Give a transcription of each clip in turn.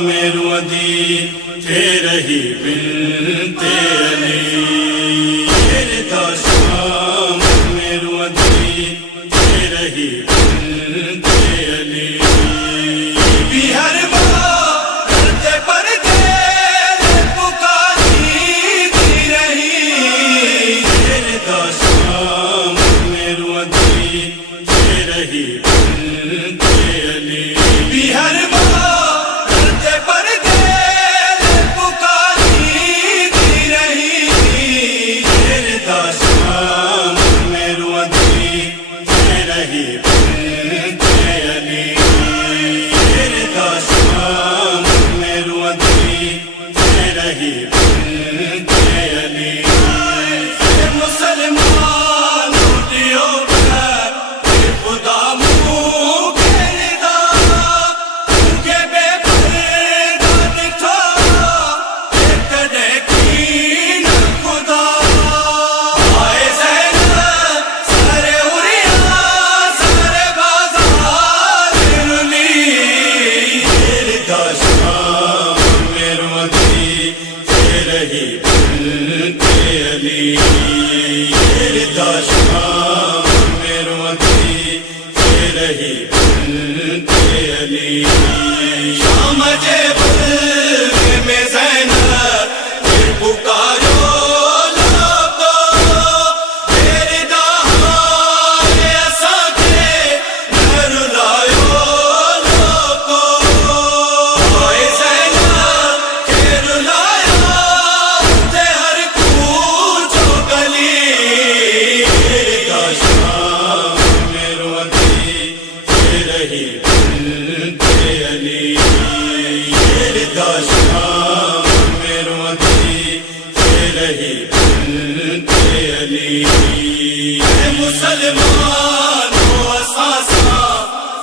میرو دی تے رہی بنت علی دا شام میرو دی تے رہی بنت علی بی ہر بار کرتے پردے پکاری دی رہی دا شام میرو دی تے رہی بنت علی بی ہر شام جب میں زینب پکارو لوگو تیرے دہان ایسا کے گھر لائیو لوگو آئے زینب کے رلائیو تے ہر کوچو گلی دا شام میرو دی تے رہی بنت علی دا شام میرو دی تے رہی بنت علی مسلمان ہو اساسا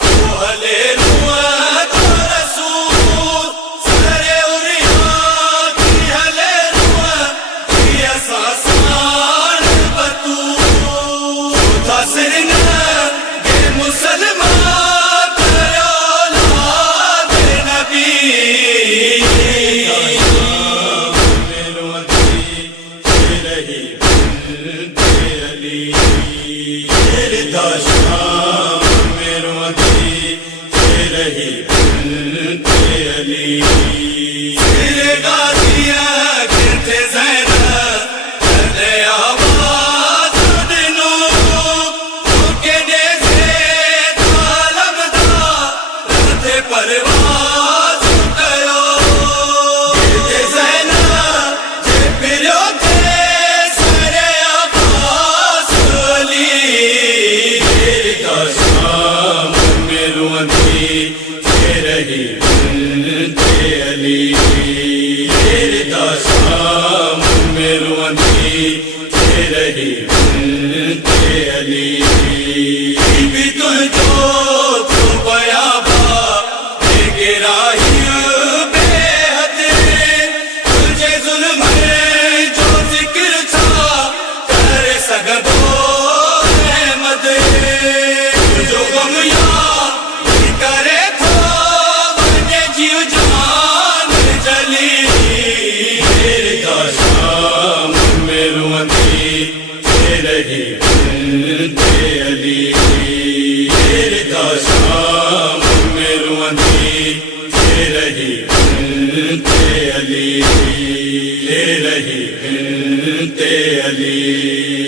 اہلِ نبوت و رسول سر اریاں کی اہلِ نبوت کی اساسان بطول چوتھا سرنا کہ مسلمان پر اولاد نبی میرو دی تے رہی بنت علی دا شام میرو دی تے رہی بنت علی تیرے غازیہ گرتے زینب چلے آواز دنو چوکے دیسے طالب دا رہتے پرواز کرو گرتے زینب جے پھرو تے سر عباس علی دا شام میرو دی تے رہی بنت علی دا شام میرو دی تے رہی بنت علی بھی تجھ جو تو بیابا بے گراہی بے حد تجھے ظلم ہے جو ذکر تھا کر سکدو احمد جو غم یاد کرے تھا ورنہ جیو جان جلی دا شام میرو دی تے رہی بنت علی دا شام میرو دی تے رہی بنت علی تے رہی بنت علی